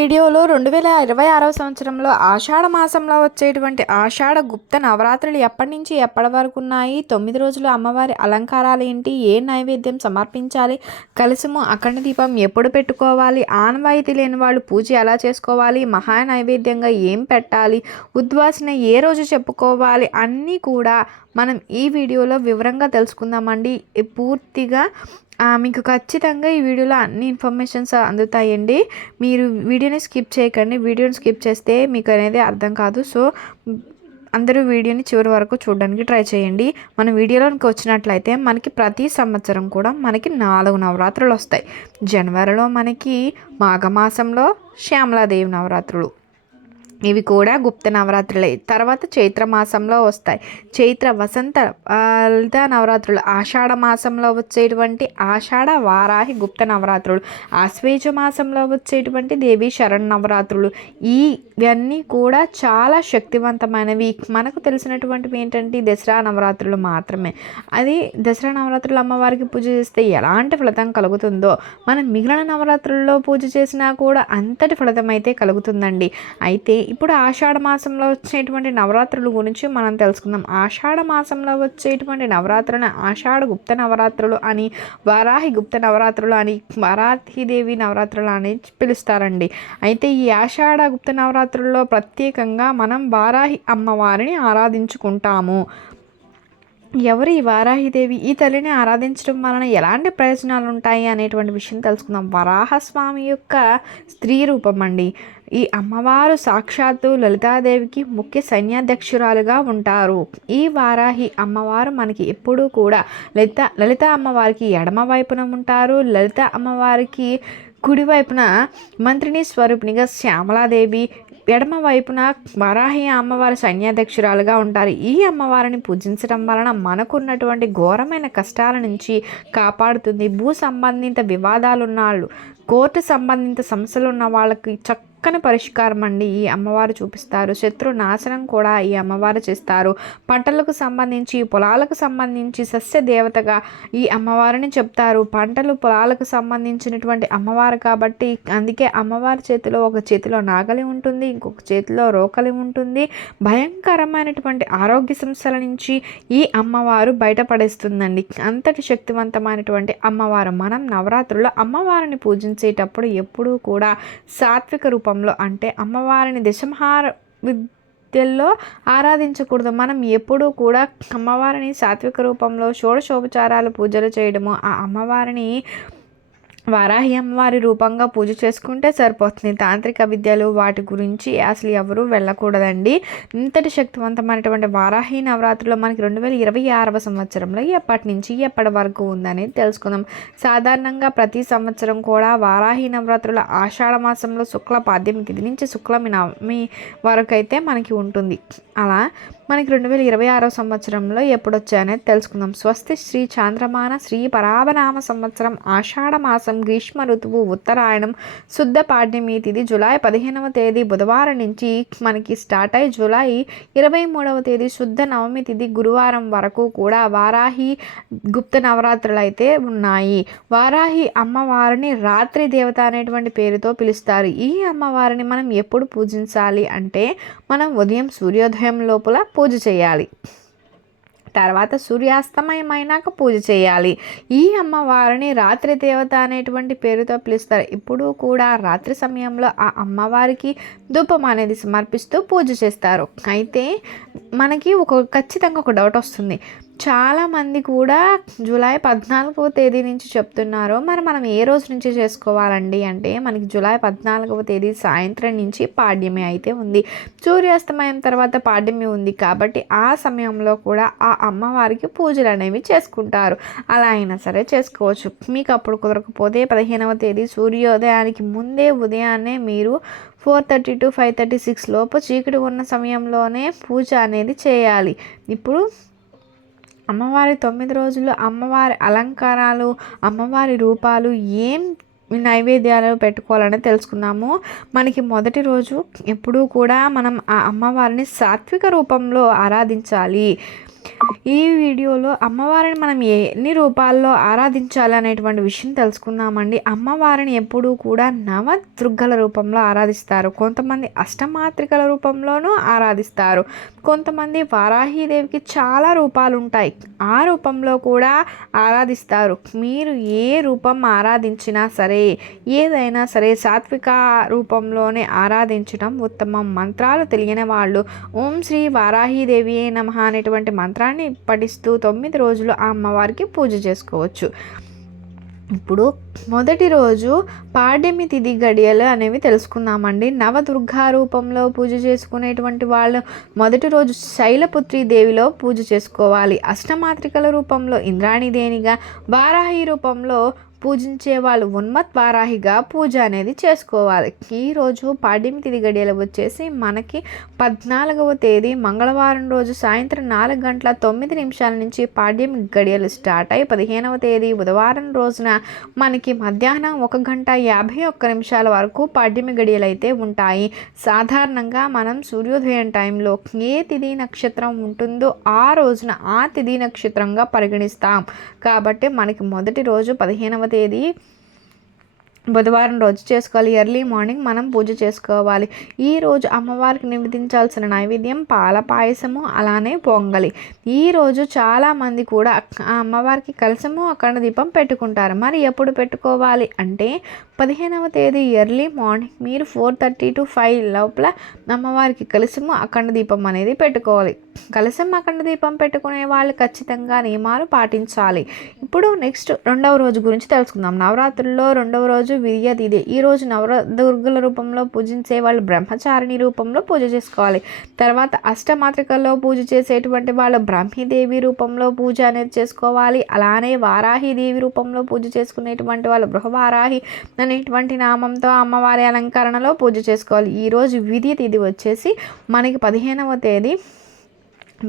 వీడియోలో 2026వ సంవత్సరంలో ఆషాఢ మాసంలో వచ్చేటువంటి ఆషాఢ గుప్త నవరాత్రులు ఎప్పటి నుంచి ఎప్పటి వరకు ఉన్నాయి, 9 రోజులు అమ్మవారి అలంకారాలు ఏంటి, ఏ నైవేద్యం సమర్పించాలి, కలశము అఖండ దీపం ఎప్పుడు పెట్టుకోవాలి, ఆనవాయితీ లేని వాళ్ళు పూజ ఎలా చేసుకోవాలి, మహా నైవేద్యంగా ఏం పెట్టాలి, ఉద్వాసన ఏ రోజు చెప్పుకోవాలి, అన్నీ కూడా మనం ఈ వీడియోలో వివరంగా తెలుసుకుందామండి. పూర్తిగా మీకు ఖచ్చితంగా ఈ వీడియోలో అన్ని ఇన్ఫర్మేషన్స్ అందుతాయండి. మీరు వీడియోని స్కిప్ చేయకండి. వీడియోని స్కిప్ చేస్తే మీకు అనేది అర్థం కాదు. సో అందరూ వీడియోని చివరి వరకు చూడడానికి ట్రై చేయండి. మన వీడియోలోకి వచ్చినట్లయితే మనకి ప్రతి సంవత్సరం కూడా మనకి 4 నవరాత్రులు వస్తాయి. జనవరిలో మనకి మాఘమాసంలో శ్యామలాదేవి నవరాత్రులు, ఇవి కూడా గుప్త నవరాత్రులే. తర్వాత చైత్ర మాసంలో వస్తాయి చైత్ర వసంత లలిత నవరాత్రులు, ఆషాఢ మాసంలో వచ్చేటువంటి ఆషాఢ వారాహి గుప్త నవరాత్రులు, ఆశ్వేజ మాసంలో వచ్చేటువంటి దేవి శరణ్ నవరాత్రులు. ఇవన్నీ కూడా చాలా శక్తివంతమైనవి. మనకు తెలిసినటువంటివి ఏంటంటే దసరా నవరాత్రులు మాత్రమే. అది దసరా నవరాత్రులు అమ్మవారికి పూజ చేస్తే ఎలాంటి ఫలితం కలుగుతుందో మనం మిగిలిన నవరాత్రుల్లో పూజ చేసినా కూడా అంతటి ఫలితం అయితే కలుగుతుందండి. అయితే ఇప్పుడు ఆషాఢ మాసంలో వచ్చేటువంటి నవరాత్రుల గురించి మనం తెలుసుకుందాం. ఆషాఢ మాసంలో వచ్చేటువంటి నవరాత్రులను ఆషాఢ గుప్త నవరాత్రులు అని, వారాహి గుప్త నవరాత్రులు అని, వారాహిదేవి నవరాత్రులు అని పిలుస్తారండి. అయితే ఈ ఆషాఢ గుప్త నవరాత్రుల్లో ప్రత్యేకంగా మనం వారాహి అమ్మవారిని ఆరాధించుకుంటాము. ఎవరు ఈ వారాహిదేవి? ఈ తల్లిని ఆరాధించడం వలన ఎలాంటి ప్రయోజనాలు ఉంటాయి అనేటువంటి విషయం తెలుసుకుందాం. వరాహస్వామి యొక్క స్త్రీ రూపం అండి. ఈ అమ్మవారు సాక్షాత్తు లలితాదేవికి ముఖ్య సైన్యాధ్యక్షురాలుగా ఉంటారు. ఈ వారాహి అమ్మవారు మనకి ఎప్పుడూ కూడా లలిత అమ్మవారికి ఎడమ వైపున ఉంటారు. లలిత అమ్మవారికి కుడివైపున మంత్రిని స్వరూపిణిగా శ్యామలాదేవి, ఎడమ వైపున వరాహి అమ్మవారి సైన్యాధ్యక్షురాలుగా ఉంటారు. ఈ అమ్మవారిని పూజించడం వలన మనకున్నటువంటి ఘోరమైన కష్టాల నుంచి కాపాడుతుంది. భూ సంబంధిత వివాదాలు ఉన్నాళ్ళు, కోర్టు సంబంధిత సమస్యలు ఉన్న వాళ్ళకి చక్కని పరిష్కారం అండి ఈ అమ్మవారు చూపిస్తారు. శత్రు నాశనం కూడా ఈ అమ్మవారు చేస్తారు. పంటలకు సంబంధించి, పొలాలకు సంబంధించి సస్య దేవతగా ఈ అమ్మవారిని చెప్తారు. పంటలు పొలాలకు సంబంధించినటువంటి అమ్మవారు కాబట్టి అందుకే అమ్మవారి చేతిలో ఒక చేతిలో నాగలి ఉంటుంది, ఇంకొక చేతిలో రోకలి ఉంటుంది. భయంకరమైనటువంటి ఆరోగ్య సమస్యల నుంచి ఈ అమ్మవారు బయటపడేస్తుందండి. అంతటి శక్తివంతమైనటువంటి అమ్మవారు. మనం నవరాత్రుల్లో అమ్మవారిని పూజించేటప్పుడు ఎప్పుడూ కూడా సాత్విక రూపంలో, అంటే అమ్మవారిని దశమహార విద్యల్లో ఆరాధించకూడదు. మనం ఎప్పుడూ కూడా అమ్మవారిని సాత్విక రూపంలో షోడశోపచారాలు పూజలు చేయడము, ఆ అమ్మవారిని వారాహి అమ్మవారి రూపంగా పూజ చేసుకుంటే సరిపోతుంది. తాంత్రిక విద్యలు వాటి గురించి అసలు ఎవరూ వెళ్ళకూడదండి. ఇంతటి శక్తివంతమైనటువంటి వారాహి నవరాత్రులు మనకి 2026వ సంవత్సరంలో ఎప్పటి నుంచి ఎప్పటి వరకు ఉందనేది తెలుసుకుందాం. సాధారణంగా ప్రతి సంవత్సరం కూడా వారాహి నవరాత్రుల ఆషాఢ మాసంలో శుక్ల పాడ్యమి తిథి నుంచి శుక్లమి నవమి వరకు అయితే మనకి ఉంటుంది. అలా మనకి 2026వ సంవత్సరంలో ఎప్పుడు వచ్చాయనేది తెలుసుకుందాం. స్వస్తి శ్రీ చాంద్రమాన శ్రీ పరాభనామ సంవత్సరం ఆషాఢ మాసం గ్రీష్మ ఋతువు ఉత్తరాయణం శుద్ధ పాడ్యమి తిథి జూలై 15వ తేదీ బుధవారం నుంచి మనకి స్టార్ట్ అయ్యి జూలై 23వ తేదీ శుద్ధ నవమి తిథి గురువారం వరకు కూడా వారాహి గుప్త నవరాత్రులు అయితే ఉన్నాయి. వారాహి అమ్మవారిని రాత్రి దేవత అనేటువంటి పేరుతో పిలుస్తారు. ఈ అమ్మవారిని మనం ఎప్పుడు పూజించాలి అంటే మనం ఉదయం సూర్యోదయం లోపల పూజ చేయాలి. తర్వాత సూర్యాస్తమయమైనాక పూజ చేయాలి. ఈ అమ్మవారిని రాత్రి దేవత అనేటువంటి పేరుతో పిలుస్తారు. ఇప్పుడు కూడా రాత్రి సమయంలో ఆ అమ్మవారికి ధూపం అనేది సమర్పిస్తూ పూజ చేస్తారు. అయితే మనకి ఖచ్చితంగా ఒక డౌట్ వస్తుంది. చాలామంది కూడా జూలై 14వ తేదీ నుంచి చెప్తున్నారు. మరి మనం ఏ రోజు నుంచి చేసుకోవాలండి అంటే మనకి జూలై 14వ తేదీ సాయంత్రం నుంచి పాడ్యమి అయితే ఉంది. సూర్యాస్తమయం తర్వాత పాడ్యమి ఉంది కాబట్టి ఆ సమయంలో కూడా ఆ అమ్మవారికి పూజలు అనేవి చేసుకుంటారు. అలా అయినా సరే చేసుకోవచ్చు. మీకు అప్పుడు కుదరకపోతే 15వ తేదీ సూర్యోదయానికి ముందే ఉదయాన్నే మీరు 4:30 to 5:36 లోపు చీకటి ఉన్న సమయంలోనే పూజ అనేది చేయాలి. ఇప్పుడు అమ్మవారి 9 రోజులు అమ్మవారి అలంకారాలు, అమ్మవారి రూపాలు ఏం నైవేద్యాలు పెట్టుకోవాలని తెలుసుకుందాము. మనకి మొదటి రోజు ఎప్పుడూ కూడా మనం ఆ అమ్మవారిని సాత్విక రూపంలో ఆరాధించాలి. ఈ వీడియోలో అమ్మవారిని మనం ఎన్ని రూపాల్లో ఆరాధించాలి అనేటువంటి విషయం తెలుసుకుందామండి. అమ్మవారిని ఎప్పుడూ కూడా నవదుర్గల రూపంలో ఆరాధిస్తారు. కొంతమంది అష్టమాత్రికల రూపంలోనూ ఆరాధిస్తారు. కొంతమంది వారాహీదేవికి చాలా రూపాలు ఉంటాయి, ఆ రూపంలో కూడా ఆరాధిస్తారు. మీరు ఏ రూపం ఆరాధించినా సరే, ఏదైనా సరే సాత్విక రూపంలోనే ఆరాధించడం ఉత్తమం. మంత్రాలు తెలియని వాళ్ళు ఓం శ్రీ వారాహీదేవి నమః అనేటువంటి మంత్రాన్ని పఠిస్తూ 9 రోజులు ఆ అమ్మవారికి పూజ చేసుకోవచ్చు. ఇప్పుడు మొదటి రోజు పాడ్యమి తిథి గడియలు అనేవి తెలుసుకుందామండి. నవదుర్గా రూపంలో పూజ చేసుకునేటువంటి వాళ్ళు మొదటి రోజు శైలపుత్రి దేవిలో పూజ చేసుకోవాలి. అష్టమాత్రికల రూపంలో ఇంద్రాణిదేవిగా, వారాహి రూపంలో పూజించే వాళ్ళు ఉన్మత్ వారాహిగా పూజ అనేది చేసుకోవాలి. ఈరోజు పాడ్యమి తిథి గడియలు వచ్చేసి మనకి 14వ తేదీ మంగళవారం రోజు సాయంత్రం 4:09 నుంచి పాడ్యమి గడియలు స్టార్ట్ అయ్యి 15వ తేదీ బుధవారం రోజున మనకి మధ్యాహ్నం 1:51 వరకు పాడ్యమి గడియలు అయితే ఉంటాయి. సాధారణంగా మనం సూర్యోదయం టైంలో ఏ తిథి నక్షత్రం ఉంటుందో ఆ రోజున ఆ తిథి నక్షత్రంగా పరిగణిస్తాం. కాబట్టి మనకి మొదటి రోజు 15వ తేదీ బుధవారం రోజు చేసుకోవాలి. ఎర్లీ మార్నింగ్ మనం పూజ చేసుకోవాలి. ఈరోజు అమ్మవారికి నివేదించాల్సిన నైవేద్యం పాల పాయసము, అలానే పొంగలి. ఈరోజు చాలామంది కూడా ఆ అమ్మవారికి కలశము అఖండ దీపం పెట్టుకుంటారు. మరి ఎప్పుడు పెట్టుకోవాలి అంటే 15వ తేదీ ఎర్లీ మార్నింగ్ మీరు 4:30 to 5 లోపల అమ్మవారికి కలశము అఖండ దీపం అనేది పెట్టుకోవాలి. కలశం అఖండ దీపం పెట్టుకునే వాళ్ళు ఖచ్చితంగా నియమాలు పాటించాలి. ఇప్పుడు నెక్స్ట్ రెండవ రోజు గురించి తెలుసుకుందాం. నవరాత్రుల్లో రెండవ రోజు విద్య తిథి. ఈరోజు నవదుర్గల రూపంలో పూజించే వాళ్ళు బ్రహ్మచారిణి రూపంలో పూజ చేసుకోవాలి. తర్వాత అష్టమాత్రికల్లో పూజ చేసేటువంటి వాళ్ళు బ్రహ్మీదేవి రూపంలో పూజ అనేది చేసుకోవాలి. అలానే వారాహిదేవి రూపంలో పూజ చేసుకునేటువంటి వాళ్ళు బృహవారాహి అనేటువంటి నామంతో అమ్మవారి అలంకరణలో పూజ చేసుకోవాలి. ఈరోజు విద్య తిథి వచ్చేసి మనకి 15వ తేదీ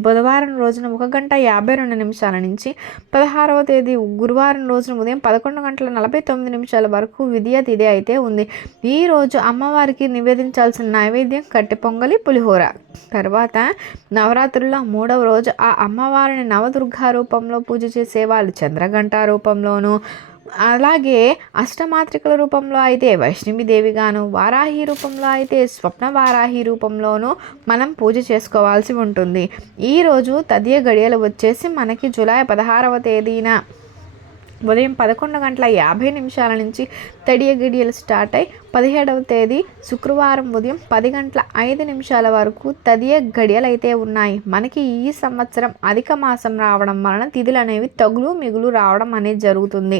బుధవారం రోజున 1:52 నుంచి 16వ తేదీ గురువారం రోజున ఉదయం 11:49 వరకు విద్యా తిథి అయితే ఉంది. ఈరోజు అమ్మవారికి నివేదించాల్సిన నైవేద్యం కట్టె పొంగలి, పులిహోర. తర్వాత నవరాత్రుల్లో 3వ రోజు ఆ అమ్మవారిని నవదుర్గా రూపంలో పూజ చేసే వాళ్ళు చంద్రఘంట రూపంలోనూ, అలాగే అష్టమాత్రికల రూపంలో అయితే వైష్ణవిదేవిగాను, వారాహి రూపంలో అయితే స్వప్న వారాహి రూపంలోనూ మనం పూజ చేసుకోవాల్సి ఉంటుంది. ఈరోజు తదియ గడియలు వచ్చేసి మనకి జూలై 16వ తేదీన ఉదయం 11:50 నుంచి తడియ గడియలు స్టార్ట్ అయ్యి 17వ తేదీ శుక్రవారం ఉదయం 10:05 వరకు తదియ గడియలు అయితే ఉన్నాయి. మనకి ఈ సంవత్సరం అధిక మాసం రావడం వలన తిథులు అనేవి తగులు మిగులు రావడం అనేది జరుగుతుంది.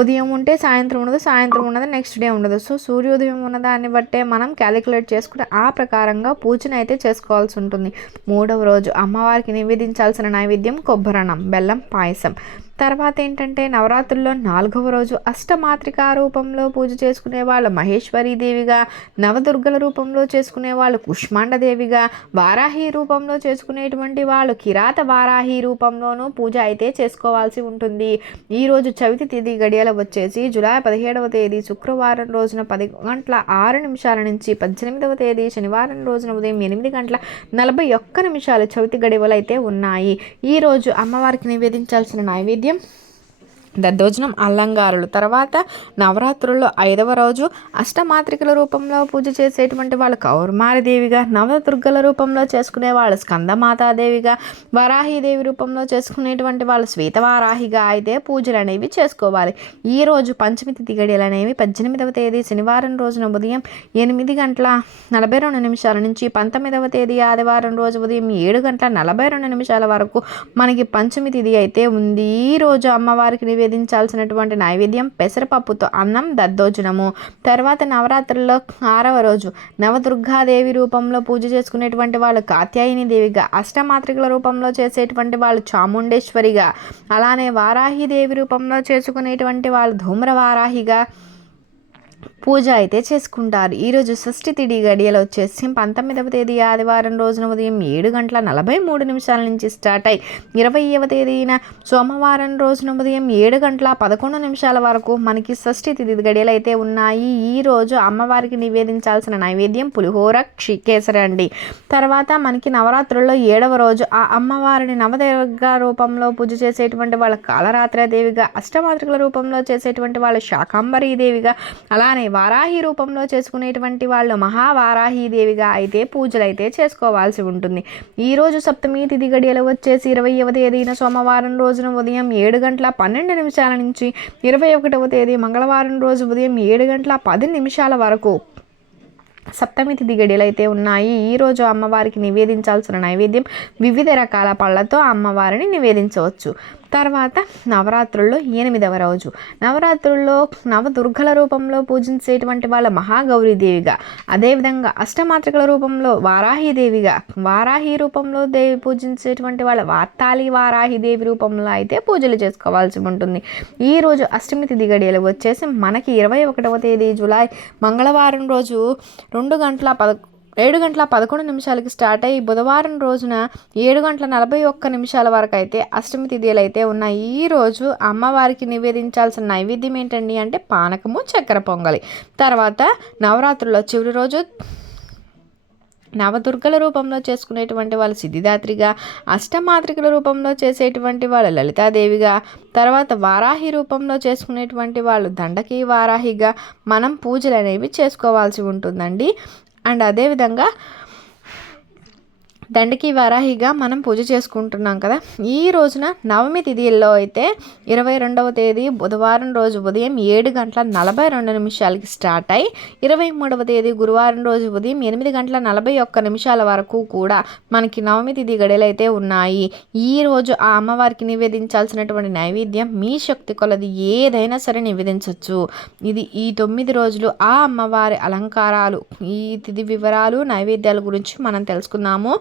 ఉదయం ఉంటే సాయంత్రం ఉండదు, సాయంత్రం ఉన్నది నెక్స్ట్ డే ఉండదు. సో సూర్యోదయం ఉన్నదాన్ని బట్టే మనం క్యాలిక్యులేట్ చేసుకుని ఆ ప్రకారంగా పూజను అయితే చేసుకోవాల్సి ఉంటుంది. 3వ రోజు అమ్మవారికి నివేదించాల్సిన నైవేద్యం కొబ్బరన్నం, బెల్లం పాయసం. తర్వాత ఏంటంటే నవరాత్రుల్లో 4వ రోజు అష్టమాత్రికా రూపంలో పూజ చేసుకునే వాళ్ళు మహేశ్వరీదేవిగా, నవదుర్గల రూపంలో చేసుకునే వాళ్ళు కుష్మాండదేవిగా, వారాహి రూపంలో చేసుకునేటువంటి వాళ్ళు కిరాత వారాహి రూపంలోనూ పూజ అయితే చేసుకోవాల్సి ఉంటుంది. ఈరోజు చవితి తిథి గడియల వచ్చేసి జూలై 17వ తేదీ శుక్రవారం రోజున 10:06 నుంచి 18వ తేదీ శనివారం రోజున ఉదయం 8:41 చవితి గడియలు అయితే ఉన్నాయి. ఈరోజు అమ్మవారికి నివేదించాల్సిన నైవేద్యం దద్దోజనం, అల్లంగారులు. తర్వాత నవరాత్రుల్లో 5వ రోజు అష్టమాత్రికల రూపంలో పూజ చేసేటువంటి వాళ్ళు కౌర్మారిదేవిగా, నవదుర్గల రూపంలో చేసుకునే వాళ్ళు స్కందమాతాదేవిగా, వరాహిదేవి రూపంలో చేసుకునేటువంటి వాళ్ళు శ్వేతవారాహిగా అయితే పూజలు అనేవి చేసుకోవాలి. ఈరోజు పంచమి తిథి గడియలు అనేవి 18వ తేదీ శనివారం రోజున ఉదయం 8:42 నుంచి 19వ తేదీ ఆదివారం రోజు ఉదయం 7:42 వరకు మనకి పంచమి తిథి అయితే ఉంది. ఈరోజు అమ్మవారికి నివేదించాల్సినటువంటి నైవేద్యం పెసరపప్పుతో అన్నం, దద్దోజనము. తర్వాత నవరాత్రుల్లో 6వ రోజు నవదుర్గాదేవి రూపంలో పూజ చేసుకునేటువంటి వాళ్ళు కాత్యాయని దేవిగా, అష్టమాత్రికల రూపంలో చేసేటువంటి వాళ్ళు చాముండేశ్వరిగా, అలానే వారాహిదేవి రూపంలో చేసుకునేటువంటి వాళ్ళు ధూమ్రవారాహిగా, పూజ అయితే చేసుకుంటారు. ఈరోజు షష్ఠి తిథి గడియలు వచ్చేసి 19వ తేదీ ఆదివారం రోజున ఉదయం 7:43 నుంచి స్టార్ట్ అయ్యి 20వ తేదీన సోమవారం రోజున ఉదయం 7:11 వరకు మనకి షష్ఠి తిథి గడియలు అయితే ఉన్నాయి. ఈరోజు అమ్మవారికి నివేదించాల్సిన నైవేద్యం పులిహోర కేసరి అండి. తర్వాత మనకి నవరాత్రుల్లో 7వ రోజు ఆ అమ్మవారిని నవదుర్గా రూపంలో పూజ చేసేటువంటి వాళ్ళ కాళరాత్రదేవిగా, అష్టమాతృకల రూపంలో చేసేటువంటి వాళ్ళ శాకంబరీదేవిగా, అలానే వారాహి రూపంలో చేసుకునేటువంటి వాళ్ళు మహావారాహీదేవిగా అయితే పూజలు అయితే చేసుకోవాల్సి ఉంటుంది. ఈరోజు సప్తమి తిథి గడియలు వచ్చేసి 20వ తేదీన సోమవారం రోజున ఉదయం 7:12 నుంచి 21వ తేదీ మంగళవారం రోజు ఉదయం 7:10 వరకు సప్తమి తిథి గడియలు అయితే ఉన్నాయి. ఈరోజు అమ్మవారికి నివేదించాల్సిన నైవేద్యం వివిధ రకాల పళ్ళతో అమ్మవారిని నివేదించవచ్చు. తర్వాత నవరాత్రుల్లో 8వ రోజు, నవరాత్రుల్లో నవదుర్గల రూపంలో పూజించేటువంటి వాళ్ళ మహాగౌరీదేవిగా, అదేవిధంగా అష్టమాతృకల రూపంలో వారాహిదేవిగా, వారాహి రూపంలో పూజించేటువంటి వాళ్ళ వార్తాళి వారాహిదేవి రూపంలో అయితే పూజలు చేసుకోవాల్సి ఉంటుంది. ఈరోజు అష్టమి తిథి గడియలు వచ్చేసి మనకి 21వ తేదీ జూలై మంగళవారం రోజు 7:11 స్టార్ట్ అయ్యి బుధవారం రోజున 7:41 వరకు అయితే అష్టమి తిథిలు అయితే ఉన్నాయి. ఈరోజు అమ్మవారికి నివేదించాల్సిన నైవేద్యం ఏంటండి అంటే పానకము, చక్కెర పొంగలి. తర్వాత నవరాత్రుల్లో చివరి రోజు నవదుర్గల రూపంలో చేసుకునేటువంటి వాళ్ళు సిద్ధిదాత్రిగా, అష్టమాతృకల రూపంలో చేసేటువంటి వాళ్ళు లలితాదేవిగా, తర్వాత వారాహి రూపంలో చేసుకునేటువంటి వాళ్ళు దండకి వారాహిగా మనం పూజలు అనేవి చేసుకోవాల్సి ఉంటుందండి. అండ్ అదేవిధంగా దండకి వారాహిగా మనం పూజ చేసుకుంటున్నాం కదా. ఈ రోజున నవమి తిథిలో అయితే 22వ తేదీ బుధవారం రోజు ఉదయం 7:42 స్టార్ట్ అయ్యి 23వ తేదీ గురువారం రోజు ఉదయం 8:41 వరకు కూడా మనకి నవమి తిథి గడియలు అయితే ఉన్నాయి. ఈరోజు ఆ అమ్మవారికి నివేదించాల్సినటువంటి నైవేద్యం మీ శక్తి కొలది ఏదైనా సరే నివేదించవచ్చు. ఇది ఈ 9 రోజులు ఆ అమ్మవారి అలంకారాలు, ఈ తిథి వివరాలు, నైవేద్యాల గురించి మనం తెలుసుకుందాము.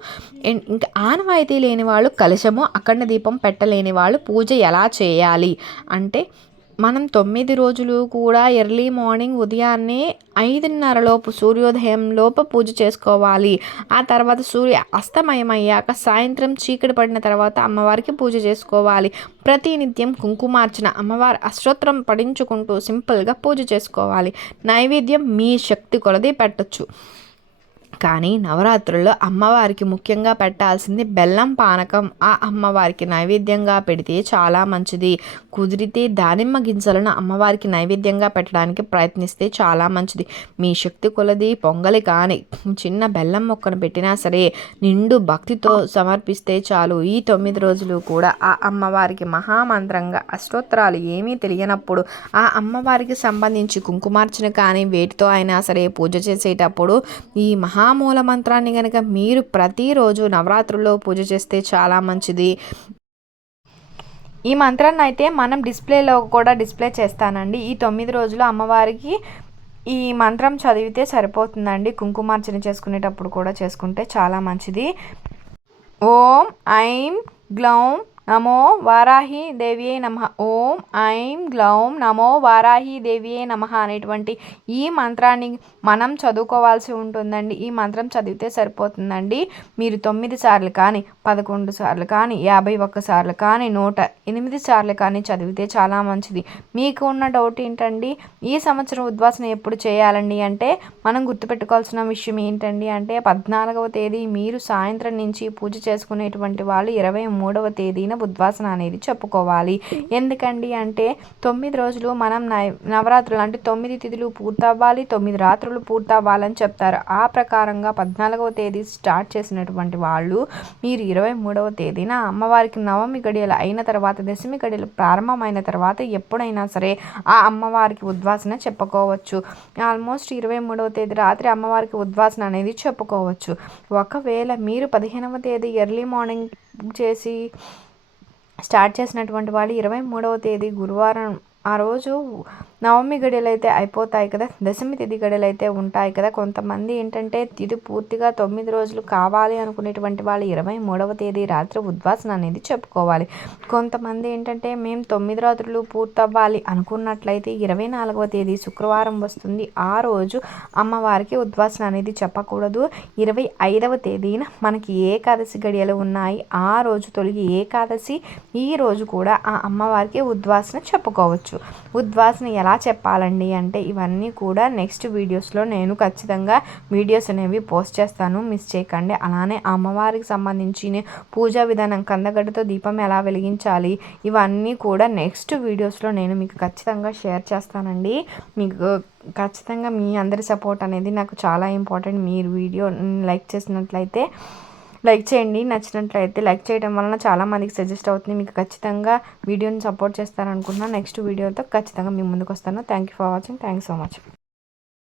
ఇంకా ఆనవాయితీ లేని వాళ్ళు కలశము, అఖండ దీపం పెట్టలేని వాళ్ళు పూజ ఎలా చేయాలి అంటే, మనం 9 రోజులు కూడా ఎర్లీ మార్నింగ్ ఉదయాన్నే 5:30 లోపు సూర్యోదయం లోపు పూజ చేసుకోవాలి. ఆ తర్వాత సూర్య అస్తమయం అయ్యాక సాయంత్రం చీకటి పడిన తర్వాత అమ్మవారికి పూజ చేసుకోవాలి. ప్రతినిత్యం కుంకుమార్చన, అమ్మవారి అష్టోత్తరం పఠించుకుంటూ సింపుల్గా పూజ చేసుకోవాలి. నైవేద్యం మీ శక్తి కొలది పెట్టచ్చు. కానీ నవరాత్రుల్లో అమ్మవారికి ముఖ్యంగా పెట్టాల్సింది బెల్లం పానకం. ఆ అమ్మవారికి నైవేద్యంగా పెడితే చాలా మంచిది. కుదిరితే దానిమ్మ గింజలను అమ్మవారికి నైవేద్యంగా పెట్టడానికి ప్రయత్నిస్తే చాలా మంచిది. మీ శక్తి కొలది పొంగలి కానీ చిన్న బెల్లం మొక్కను పెట్టినా సరే నిండు భక్తితో సమర్పిస్తే చాలు. ఈ 9 రోజులు కూడా ఆ అమ్మవారికి మహామంత్రంగా అష్టోత్తరాలు ఏమీ తెలియనప్పుడు ఆ అమ్మవారికి సంబంధించి కుంకుమార్చన కానీ వేటితో అయినా సరే పూజ చేసేటప్పుడు ఈ మహామూల మంత్రాన్ని కనుక మీరు ప్రతిరోజు నవరాత్రుల్లో పూజ చేస్తే చాలా మంచిది. ఈ మంత్రాన్ని అయితే మనం డిస్ప్లేలో కూడా డిస్ప్లే చేస్తానండి. ఈ 9 రోజులు అమ్మవారికి ఈ మంత్రం చదివితే సరిపోతుందండి. కుంకుమార్చన చేసుకునేటప్పుడు కూడా చేసుకుంటే చాలా మంచిది. ఓం ఐం గ్లౌం నమో వారాహి దేవియే నమః. ఓం ఐం గ్లౌం నమో వారాహి దేవియే నమః అనేటువంటి ఈ మంత్రాన్ని మనం చదువుకోవాల్సి ఉంటుందండి. ఈ మంత్రం చదివితే సరిపోతుందండి. మీరు 9 సార్లు కానీ 11 సార్లు కానీ 51 సార్లు కానీ 108 సార్లు కానీ చదివితే చాలా మంచిది. మీకు ఉన్న డౌట్ ఏంటండి, ఈ సంవత్సరం ఉద్వాసన ఎప్పుడు చేయాలండి అంటే, మనం గుర్తుపెట్టుకోవాల్సిన విషయం ఏంటండి అంటే 14వ తేదీ మీరు సాయంత్రం నుంచి పూజ చేసుకునేటువంటి వాళ్ళు 23వ తేదీన ఉద్వాసన అనేది చెప్పుకోవాలి. ఎందుకండి అంటే 9 రోజులు మనం నవరాత్రులు అంటే 9 తిథులు పూర్తవ్వాలి, 9 రాత్రులు పూర్తవ్వాలని చెప్తారు. ఆ ప్రకారంగా 14వ తేదీ స్టార్ట్ చేసినటువంటి వాళ్ళు మీరు 23వ తేదీన అమ్మవారికి నవమి గడియలు అయిన తర్వాత, దశమి గడియలు ప్రారంభమైన తర్వాత ఎప్పుడైనా సరే ఆ అమ్మవారికి ఉద్వాసన చెప్పుకోవచ్చు. ఆల్మోస్ట్ 23వ తేదీ రాత్రి అమ్మవారికి ఉద్వాసన అనేది చెప్పుకోవచ్చు. ఒకవేళ మీరు 15వ తేదీ ఎర్లీ మార్నింగ్ చేసి స్టార్ట్ చేసినటువంటి వాళ్ళు 23వ తేదీ గురువారం ఆ రోజు నవమి గడియలు అయితే అయిపోతాయి కదా, దశమి తిథి గడియలు అయితే ఉంటాయి కదా. కొంతమంది ఏంటంటే తిథి పూర్తిగా 9 రోజులు కావాలి అనుకునేటువంటి వాళ్ళు 23వ తేదీ రాత్రి ఉద్వాసన అనేది చెప్పుకోవాలి. కొంతమంది ఏంటంటే మేము 9 రాత్రులు పూర్తవ్వాలి అనుకున్నట్లయితే 24వ తేదీ శుక్రవారం వస్తుంది, ఆ రోజు అమ్మవారికి ఉద్వాసన అనేది చెప్పకూడదు. 25వ తేదీన మనకి ఏకాదశి గడియలు ఉన్నాయి, ఆ రోజు తొలగి ఏకాదశి, ఈ రోజు కూడా ఆ అమ్మవారికి ఉద్వాసన చెప్పుకోవచ్చు. ఉద్వాసన ఎలా చెప్పాలండి అంటే ఇవన్నీ కూడా నెక్స్ట్ వీడియోస్లో నేను ఖచ్చితంగా వీడియోస్ అనేవి పోస్ట్ చేస్తాను, మిస్ చేయకండి. అలానే అమ్మవారికి సంబంధించిన పూజా విధానం, కందగడ్డతో దీపం ఎలా వెలిగించాలి, ఇవన్నీ కూడా నెక్స్ట్ వీడియోస్లో నేను మీకు ఖచ్చితంగా షేర్ చేస్తానండి. మీకు ఖచ్చితంగా మీ అందరి సపోర్ట్ అనేది నాకు చాలా ఇంపార్టెంట్. మీరు వీడియో లైక్ చేసినట్లయితే లైక్ చేయండి, నచ్చినట్లయితే లైక్ చేయడం వలన చాలామందికి సజెస్ట్ అవుతుంది. మీకు ఖచ్చితంగా వీడియోని సపోర్ట్ చేస్తారనుకుంటున్నాను. నెక్స్ట్ వీడియోతో ఖచ్చితంగా మీ ముందుకు వస్తాను. Thank you for watching. Thank you so much.